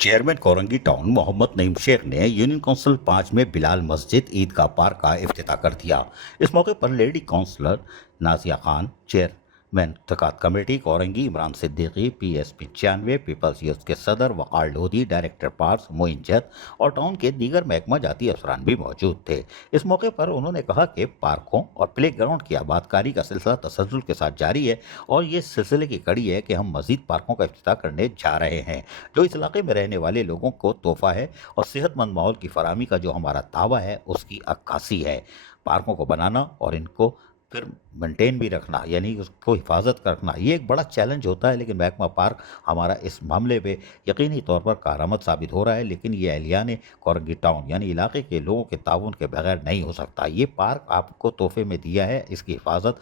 Chairman Korangi town Mohammad Naeem Sheikh ने union council 5 में बिलाल मस्जिद ईदगाह पार्क का इफ्तिताह कर दिया। इस मौके पर lady councillor Nazia Khan, chairman तकात committee Korangi Imran Siddiqui, PSP 95 peoples youth के सदर वकार लोधी, डायरेक्टर पार्क्स मोइन जत और टाउन के दीगर महकमा जाती अफसरान भी मौजूद थे। इस मौके पर उन्होंने कहा कि पार्कों और प्ले ग्राउंड की आबादकारी का सिलसिला तसल्सल के साथ जारी है और ये सिलसिले की कड़ी है कि हम मजीद पार्कों का इफ्तिताह करने जा रहे हैं जो इस इलाके में रहने वाले लोगों को तोहफा है और सेहतमंद माहौल की फराहमी का जो हमारा दावा है उसकी अक्कासी है। पार्कों को बनाना और इनको फिर मेंटेन भी रखना यानी उसको हिफाजत रखना ये एक बड़ा चैलेंज होता है, लेकिन महकमा पार्क हमारा इस मामले पे यकीनी तौर पर कारआमद साबित हो रहा है। लेकिन ये एहलियान कोरंगी टाउन यानी इलाके के लोगों के ताउन के बगैर नहीं हो सकता। ये पार्क आपको तोहफे में दिया है, इसकी हिफाजत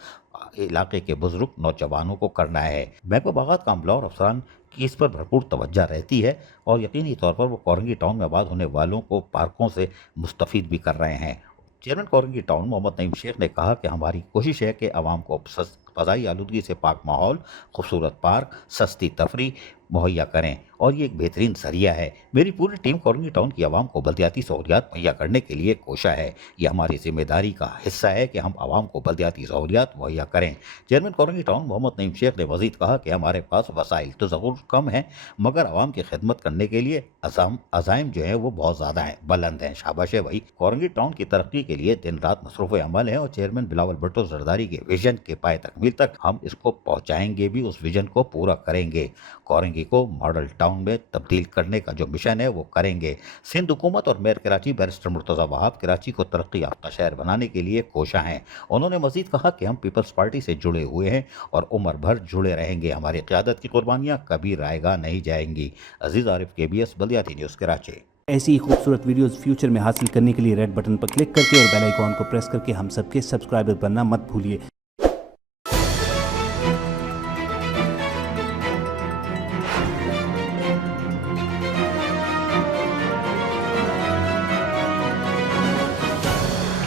इलाके के बुजुर्ग नौजवानों को करना है। महकमा बागात का अमला और अफसरान की इस पर भरपूर तवज्जो रहती है और यकीनी तौर पर वो कोरंगी टाउन में आबाद होने वालों को पार्कों से मुस्तफ़ीद भी कर रहे हैं। चेयरमैन कोरंगी टाउन मोहम्मद नईम शेख ने कहा कि हमारी कोशिश है कि आवाम को फ़ज़ाई आलूदगी से पाक माहौल, खूबसूरत पार्क, सस्ती तफरी मुहैया करें और ये एक बेहतरीन ज़रिया है। मेरी पूरी टीम कोरंगी टाउन की आवाम को बल्दियाती सहूलियात मुहैया करने के लिए कोशा है। ये हमारी जिम्मेदारी का हिस्सा है कि हम आवाम को बल्दियाती सहूलियात मुहैया करें। चेयरमैन कोरंगी टाउन मोहम्मद नईम शेख ने मज़ीद कहा कि हमारे पास वसाइल तो ज़रूर कम हैं, मगर आवाम की खिदमत करने के लिए अज़ाइम जो है वो बहुत ज़्यादा हैं, बुलंद हैं। शाबाश है भाई। कोरंगी टाउन की तरक्की के लिए दिन रात मसरूफ़ अमल है और चेयरमैन बिलावल भुट्टो जरदारी के विजन के पाए तकमील तक हम इसको पहुँचाएंगे भी, उस विजन को पूरा करेंगे। कोरंगी को मॉडल टाउन में तब्दील करने का जो मिशन है वो करेंगे। सिंध हुकूमत और मेयर कराची बैरिस्टर मुर्तज़ा वहाब कराची को तरक्की याफ्ता शहर बनाने के लिए कोशा हैं। उन्होंने मजीद कहा कि हम पीपल्स पार्टी से जुड़े हुए हैं और उम्र भर जुड़े रहेंगे। हमारी क़यादत की कुर्बानियाँ कभी रायगा नहीं जाएंगी। अजीज़ आरिफ, KBS बल्दियाती न्यूज़ कराची। ऐसी ही खूबसूरत वीडियोस फ्यूचर में हासिल करने के लिए रेड बटन पर क्लिक करके और बेल आइकॉन को प्रेस करके हम सबके सब्सक्राइबर बनना मत भूलिए।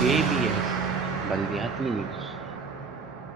KBS बल्दियाती न्यूज़।